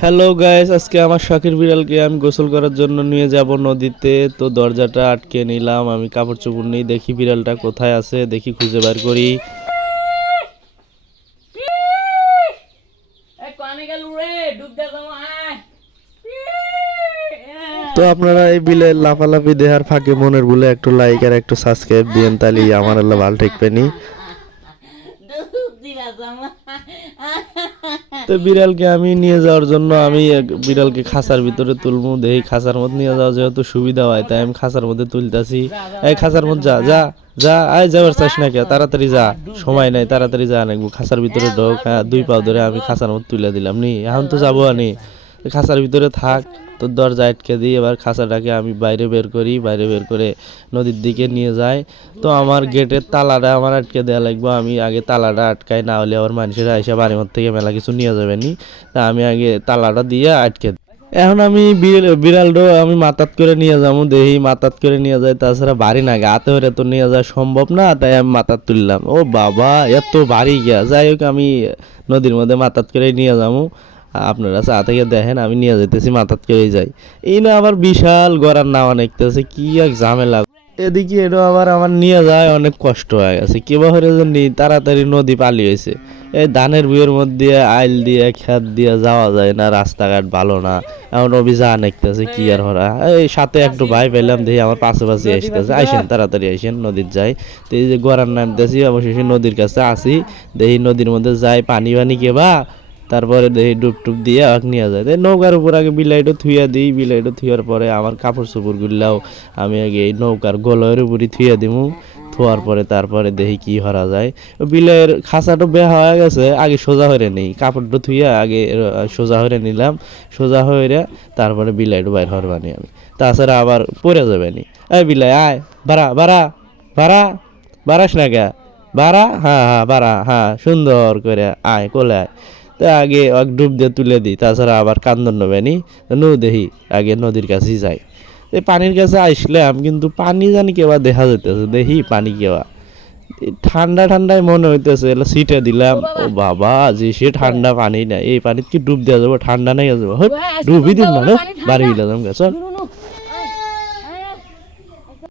Hello guys আজকে আমার শখের বিড়ালকে আমি গোসল করার জন্য নিয়ে যাব নদীতে। তো দরজাটা আটকে নিলাম আমি কাপড় চোপড় নিই দেখি বিড়ালটা কোথায় আছে দেখি খুঁজে বার করি। তো আপনারা এই বিলে লাফালাফি দেহার ফাঁকে মনের বলে একটু লাইক আর একটু সাবস্ক্রাইব দিয়েন তাহলে আমার আল্লাহ ভালো ঠেকবে নি ডুব দিলা তোমা তো বিড়ালকে আমি নিয়ে যাওয়ার জন্য আমি বিড়ালকে খাঁচার ভিতরে তুলবো। দেখি খাঁচার মধ্যে নিয়ে যাওয়া যেহেতু সুবিধা হয়, তাই আমি খাঁচার মধ্যে তুলতেছি। এই খাঁচার মধ্যে যা যা যা, আয়, যাওয়ার চাস না কে তাড়াতাড়ি যা, সময় নাই, তাড়াতাড়ি যা নাকবো খাঁচার ভিতরে ঢোক হ্যাঁ দুই পাও ধরে আমি খাঁচার মধ্যে তুলে দিলাম, নি, এখন তো যাব আনি। খাঁচার ভিতরে থাক তো দরজা আটকে দিই, এবার খাঁচাটাকে আমি বাইরে বের করি, বাইরে বের করে নদীর দিকে নিয়ে যাই। তো আমার গেটের তালাটা আমার আটকে দেওয়া লাগবে, আমি আগে তালাটা আটকাই, না হলে আবার মানুষেরা এসে বাড়ির মধ্যে থেকে মেলা কিছু নিয়ে যাবে নি। তা আমি আগে তালাটা দিয়ে আটকে দিই। এখন আমি বিড়- বিড়ালটা আমি মাতাত করে নিয়ে যাব দেখি মাতাত করে নিয়ে যাই তাছাড়া বাড়ি না, গাতে হলে তো নিয়ে যাওয়া সম্ভব না, তাই আমি মাতাত তুললাম। ও বাবা, এত বাড়ি গিয়া, যাই হোক আমি নদীর মধ্যে মাতাত করে নিয়ে যাব। আপনারা চা থেকে দেখেন, আমি নিয়ে যেতেছি মাথাত করেই যাই। এই না আবার বিশাল গড়ার নামা দেখতেছে কি এক ঝামেলা। এদিকে এটা আবার আমার নিয়ে যায়, অনেক কষ্ট হয়ে গেছে। কেবা হরে যে নি তাড়াতাড়ি নদী পালিয়েছে এই ধানের বিয়ের মধ্যে আইল দিয়ে খেত দিয়ে যাওয়া যায় না, রাস্তাঘাট ভালো না। এমন অভিযান দেখতেছে কি আর হরা। এই সাথে একটু ভাই পেলাম দেখি আমার পাশে পাশে আসতেছে। আইসেন, তাড়াতাড়ি আইসেন, নদীর যাই। তো এই যে গড়ার নামতেছি অবশেষে নদীর কাছে আসি। দেখি নদীর মধ্যে যাই, পানি পানি কেবা তারপরে দেখি ডুব টুব দিয়ে আগ নিয়ে যায়। তাই নৌকার উপর আগে বিলাইটো থুইয়া দিই, বিলাইটো থুয়ার পরে আমার কাপড় চোপড় গুলাও আমি আগে এই নৌকার গলের উপরে থুইয়া দিমু। থোয়ার পরে তারপরে দেখি কি হরা যায়। বিলের খাঁচাটো বেহা হয়ে গেছে, আগে সোজা হয়ে নেই। কাপড়টা থুইয়া আগে সোজা হয়ে নিলাম। সোজা হয়ে তারপরে বিলাইটো বাইর হওয়ার বানি আমি। তাছাড়া আবার পড়ে যাবে নি। এই বিলাই, আয়, বাড়া বাড়া বাড়া, বাড়াস না কে? বাড়া হ্যাঁ হ্যাঁ বাড়া হ্যাঁ সুন্দর করে আয়, কোলে আয়। তা আগে এক ডুব দিয়ে তুলে দিই তাছাড়া আবার কান্দন নেবে নি নু দেখি আগে নদীর কাছেই যাই। এই পানির কাছে আসলাম কিন্তু পানি জানি কেবা দেখা যেতেছে দেখি পানি কেবা। ঠান্ডা ঠান্ডায় মনে হইতেছে এলা সিটে দিলাম ও বাবা যে সে ঠান্ডা পানি না এই পানিতে কি ডুব দেওয়া যাব ঠান্ডা নাই যাব ডুবই দিন না বাড়ি গেলাম চল।